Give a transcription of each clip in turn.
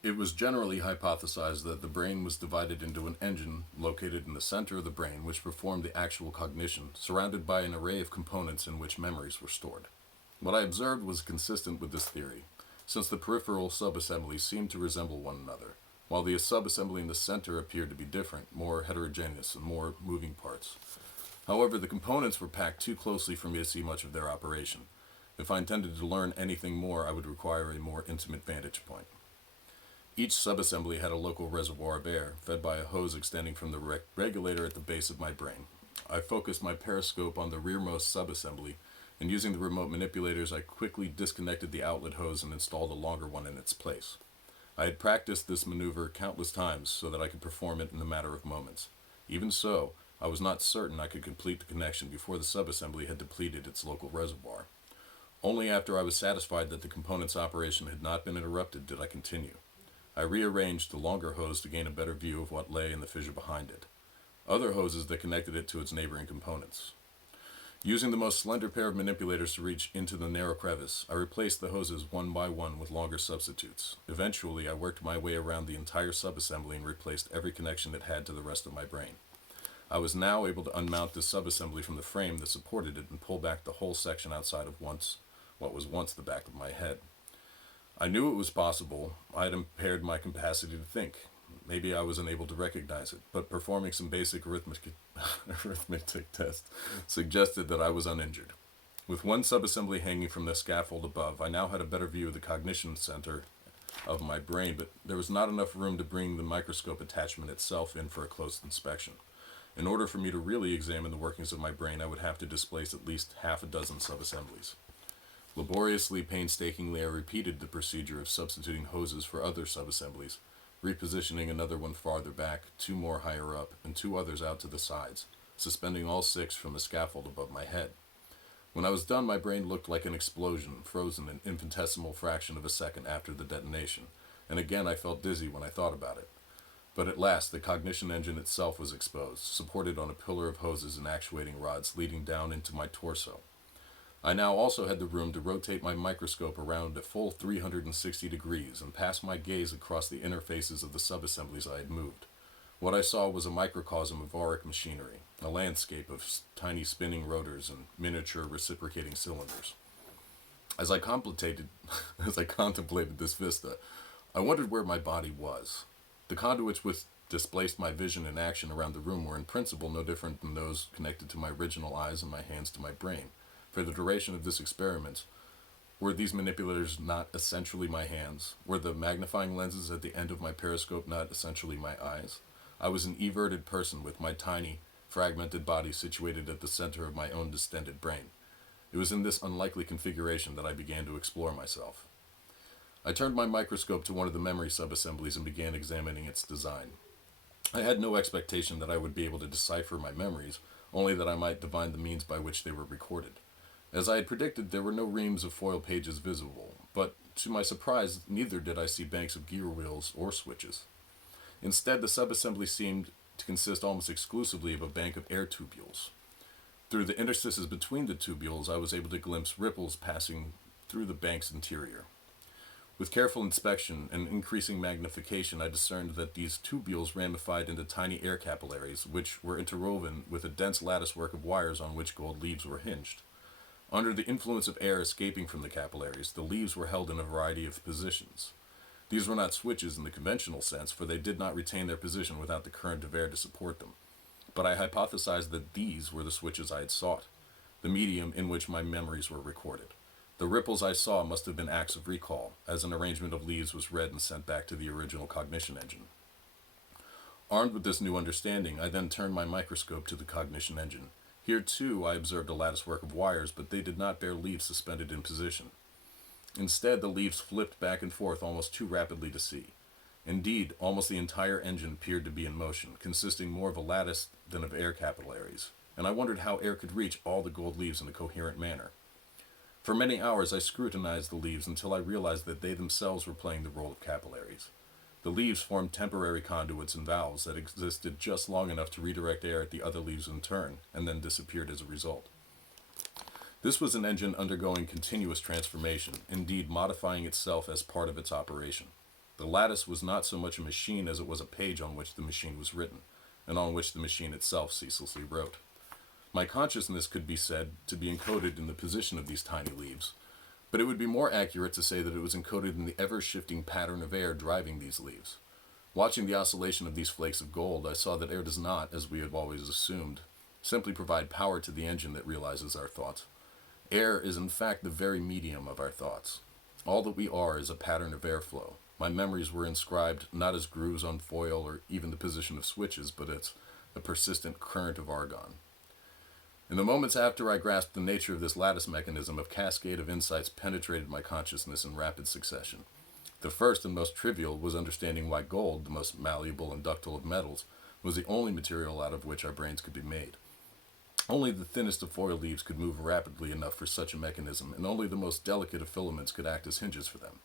It was generally hypothesized that the brain was divided into an engine located in the center of the brain which performed the actual cognition, surrounded by an array of components in which memories were stored. What I observed was consistent with this theory, since the peripheral subassemblies seemed to resemble one another, while the subassembly in the center appeared to be different, more heterogeneous, and more moving parts. However, the components were packed too closely for me to see much of their operation. If I intended to learn anything more, I would require a more intimate vantage point. Each subassembly had a local reservoir of air, fed by a hose extending from the regulator at the base of my brain. I focused my periscope on the rearmost subassembly, and using the remote manipulators, I quickly disconnected the outlet hose and installed a longer one in its place. I had practiced this maneuver countless times so that I could perform it in a matter of moments. Even so, I was not certain I could complete the connection before the subassembly had depleted its local reservoir. Only after I was satisfied that the component's operation had not been interrupted did I continue. I rearranged the longer hose to gain a better view of what lay in the fissure behind it. Other hoses that connected it to its neighboring components. Using the most slender pair of manipulators to reach into the narrow crevice, I replaced the hoses one by one with longer substitutes. Eventually, I worked my way around the entire subassembly and replaced every connection it had to the rest of my brain. I was now able to unmount this subassembly from the frame that supported it and pull back the whole section outside of what was once the back of my head. I knew it was possible. I had impaired my capacity to think. Maybe I was unable to recognize it, but performing some basic arithmetic tests suggested that I was uninjured. With one subassembly hanging from the scaffold above, I now had a better view of the cognition center of my brain, but there was not enough room to bring the microscope attachment itself in for a close inspection. In order for me to really examine the workings of my brain, I would have to displace at least half a dozen subassemblies. Laboriously, painstakingly, I repeated the procedure of substituting hoses for other subassemblies, repositioning another one farther back, two more higher up, and two others out to the sides, suspending all six from the scaffold above my head. When I was done, my brain looked like an explosion, frozen an infinitesimal fraction of a second after the detonation, and again I felt dizzy when I thought about it. But at last, the cognition engine itself was exposed, supported on a pillar of hoses and actuating rods leading down into my torso. I now also had the room to rotate my microscope around a full 360 degrees and pass my gaze across the interfaces of the subassemblies I had moved. What I saw was a microcosm of auric machinery, a landscape of tiny spinning rotors and miniature reciprocating cylinders. As I contemplated, as I contemplated this vista, I wondered where my body was. The conduits which displaced my vision and action around the room were in principle no different than those connected to my original eyes and my hands to my brain. For the duration of this experiment, were these manipulators not essentially my hands? Were the magnifying lenses at the end of my periscope not essentially my eyes? I was an everted person with my tiny, fragmented body situated at the center of my own distended brain. It was in this unlikely configuration that I began to explore myself. I turned my microscope to one of the memory subassemblies and began examining its design. I had no expectation that I would be able to decipher my memories, only that I might divine the means by which they were recorded. As I had predicted, there were no reams of foil pages visible, but to my surprise, neither did I see banks of gear wheels or switches. Instead, the subassembly seemed to consist almost exclusively of a bank of air tubules. Through the interstices between the tubules, I was able to glimpse ripples passing through the bank's interior. With careful inspection and increasing magnification, I discerned that these tubules ramified into tiny air capillaries, which were interwoven with a dense latticework of wires on which gold leaves were hinged. Under the influence of air escaping from the capillaries, the leaves were held in a variety of positions. These were not switches in the conventional sense, for they did not retain their position without the current of air to support them. But I hypothesized that these were the switches I had sought, the medium in which my memories were recorded. The ripples I saw must have been acts of recall, as an arrangement of leaves was read and sent back to the original cognition engine. Armed with this new understanding, I then turned my microscope to the cognition engine. Here, too, I observed a latticework of wires, but they did not bear leaves suspended in position. Instead, the leaves flipped back and forth almost too rapidly to see. Indeed, almost the entire engine appeared to be in motion, consisting more of a lattice than of air capillaries, and I wondered how air could reach all the gold leaves in a coherent manner. For many hours I scrutinized the leaves until I realized that they themselves were playing the role of capillaries. The leaves formed temporary conduits and valves that existed just long enough to redirect air at the other leaves in turn, and then disappeared as a result. This was an engine undergoing continuous transformation, indeed modifying itself as part of its operation. The lattice was not so much a machine as it was a page on which the machine was written, and on which the machine itself ceaselessly wrote. My consciousness could be said to be encoded in the position of these tiny leaves, but it would be more accurate to say that it was encoded in the ever-shifting pattern of air driving these leaves. Watching the oscillation of these flakes of gold, I saw that air does not, as we have always assumed, simply provide power to the engine that realizes our thoughts. Air is in fact the very medium of our thoughts. All that we are is a pattern of airflow. My memories were inscribed not as grooves on foil or even the position of switches, but as a persistent current of argon. In the moments after I grasped the nature of this lattice mechanism, a cascade of insights penetrated my consciousness in rapid succession. The first and most trivial was understanding why gold, the most malleable and ductile of metals, was the only material out of which our brains could be made. Only the thinnest of foil leaves could move rapidly enough for such a mechanism, and only the most delicate of filaments could act as hinges for them.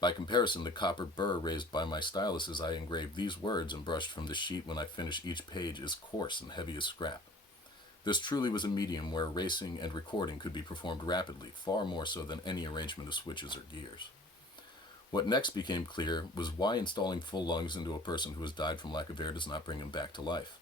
By comparison, the copper burr raised by my stylus as I engraved these words and brushed from the sheet when I finished each page is coarse and heavy as scrap. This truly was a medium where erasing and recording could be performed rapidly, far more so than any arrangement of switches or gears. What next became clear was why installing full lungs into a person who has died from lack of air does not bring him back to life.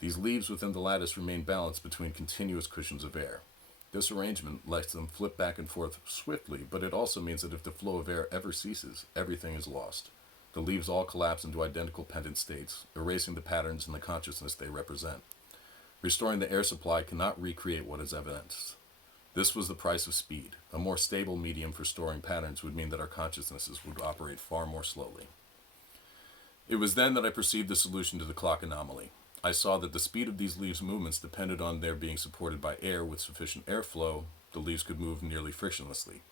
These leaves within the lattice remain balanced between continuous cushions of air. This arrangement lets them flip back and forth swiftly, but it also means that if the flow of air ever ceases, everything is lost. The leaves all collapse into identical pendant states, erasing the patterns and the consciousness they represent. Restoring the air supply cannot recreate what is evidenced. This was the price of speed. A more stable medium for storing patterns would mean that our consciousnesses would operate far more slowly. It was then that I perceived the solution to the clock anomaly. I saw that the speed of these leaves' movements depended on their being supported by air. With sufficient airflow, the leaves could move nearly frictionlessly.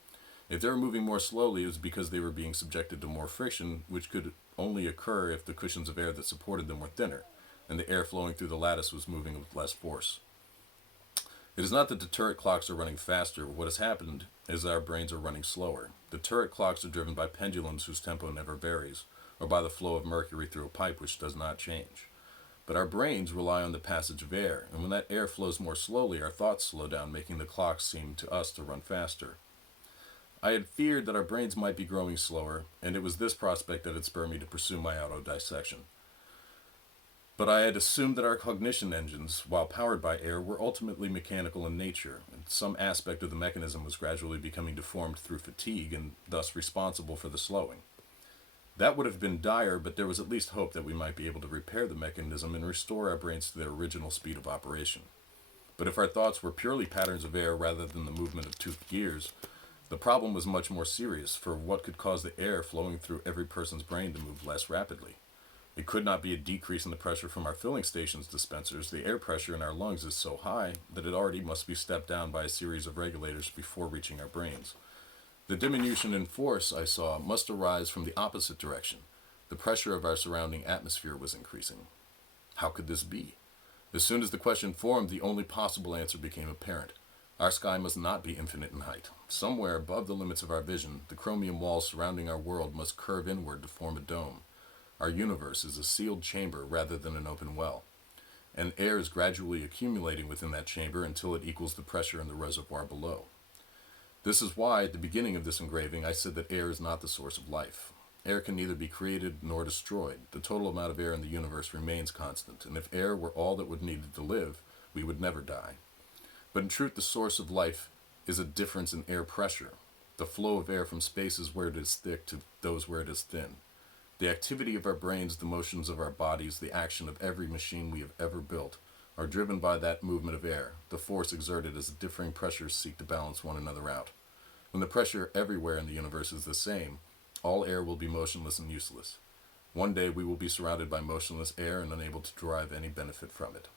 If they were moving more slowly, it was because they were being subjected to more friction, which could only occur if the cushions of air that supported them were thinner, and the air flowing through the lattice was moving with less force. It is not that the turret clocks are running faster. What has happened is that our brains are running slower. The turret clocks are driven by pendulums whose tempo never varies, or by the flow of mercury through a pipe which does not change. But our brains rely on the passage of air, and when that air flows more slowly, our thoughts slow down, making the clocks seem to us to run faster. I had feared that our brains might be growing slower, and it was this prospect that had spurred me to pursue my auto-dissection. But I had assumed that our cognition engines, while powered by air, were ultimately mechanical in nature, and some aspect of the mechanism was gradually becoming deformed through fatigue and thus responsible for the slowing. That would have been dire, but there was at least hope that we might be able to repair the mechanism and restore our brains to their original speed of operation. But if our thoughts were purely patterns of air rather than the movement of toothed gears, the problem was much more serious, for what could cause the air flowing through every person's brain to move less rapidly? It could not be a decrease in the pressure from our filling station's dispensers. The air pressure in our lungs is so high that it already must be stepped down by a series of regulators before reaching our brains. The diminution in force, I saw, must arise from the opposite direction. The pressure of our surrounding atmosphere was increasing. How could this be? As soon as the question formed, the only possible answer became apparent. Our sky must not be infinite in height. Somewhere above the limits of our vision, the chromium walls surrounding our world must curve inward to form a dome. Our universe is a sealed chamber rather than an open well, and air is gradually accumulating within that chamber until it equals the pressure in the reservoir below. This is why, at the beginning of this engraving, I said that air is not the source of life. Air can neither be created nor destroyed. The total amount of air in the universe remains constant, and if air were all that would needed to live, we would never die. But in truth, the source of life is a difference in air pressure. The flow of air from spaces where it is thick to those where it is thin. The activity of our brains, the motions of our bodies, the action of every machine we have ever built, are driven by that movement of air, the force exerted as the differing pressures seek to balance one another out. When the pressure everywhere in the universe is the same, all air will be motionless and useless. One day we will be surrounded by motionless air and unable to derive any benefit from it.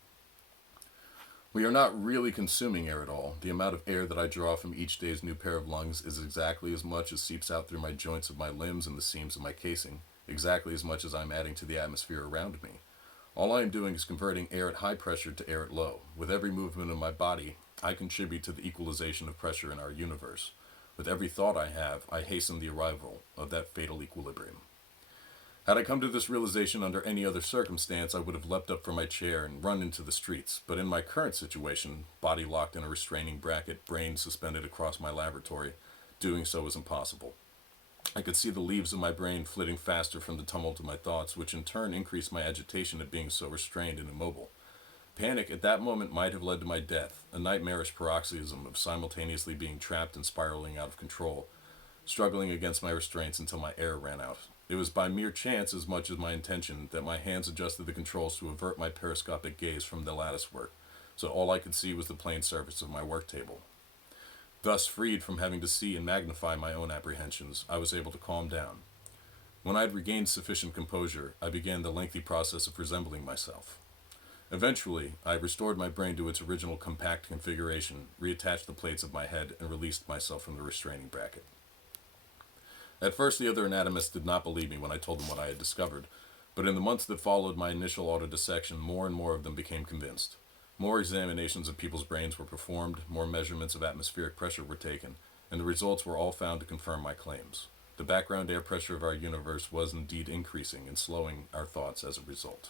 We are not really consuming air at all. The amount of air that I draw from each day's new pair of lungs is exactly as much as seeps out through my joints of my limbs and the seams of my casing, exactly as much as I am adding to the atmosphere around me. All I am doing is converting air at high pressure to air at low. With every movement of my body, I contribute to the equalization of pressure in our universe. With every thought I have, I hasten the arrival of that fatal equilibrium. Had I come to this realization under any other circumstance, I would have leapt up from my chair and run into the streets. But in my current situation, body locked in a restraining bracket, brain suspended across my laboratory, doing so is impossible. I could see the leaves of my brain flitting faster from the tumult of my thoughts, which in turn increased my agitation at being so restrained and immobile. Panic at that moment might have led to my death, a nightmarish paroxysm of simultaneously being trapped and spiraling out of control, struggling against my restraints until my air ran out. It was by mere chance as much as my intention that my hands adjusted the controls to avert my periscopic gaze from the lattice work, so all I could see was the plain surface of my work table. Thus, freed from having to see and magnify my own apprehensions, I was able to calm down. When I had regained sufficient composure, I began the lengthy process of resembling myself. Eventually, I restored my brain to its original compact configuration, reattached the plates of my head, and released myself from the restraining bracket. At first, the other anatomists did not believe me when I told them what I had discovered, but in the months that followed my initial autodissection, more and more of them became convinced. More examinations of people's brains were performed, more measurements of atmospheric pressure were taken, and the results were all found to confirm my claims. The background air pressure of our universe was indeed increasing and slowing our thoughts as a result.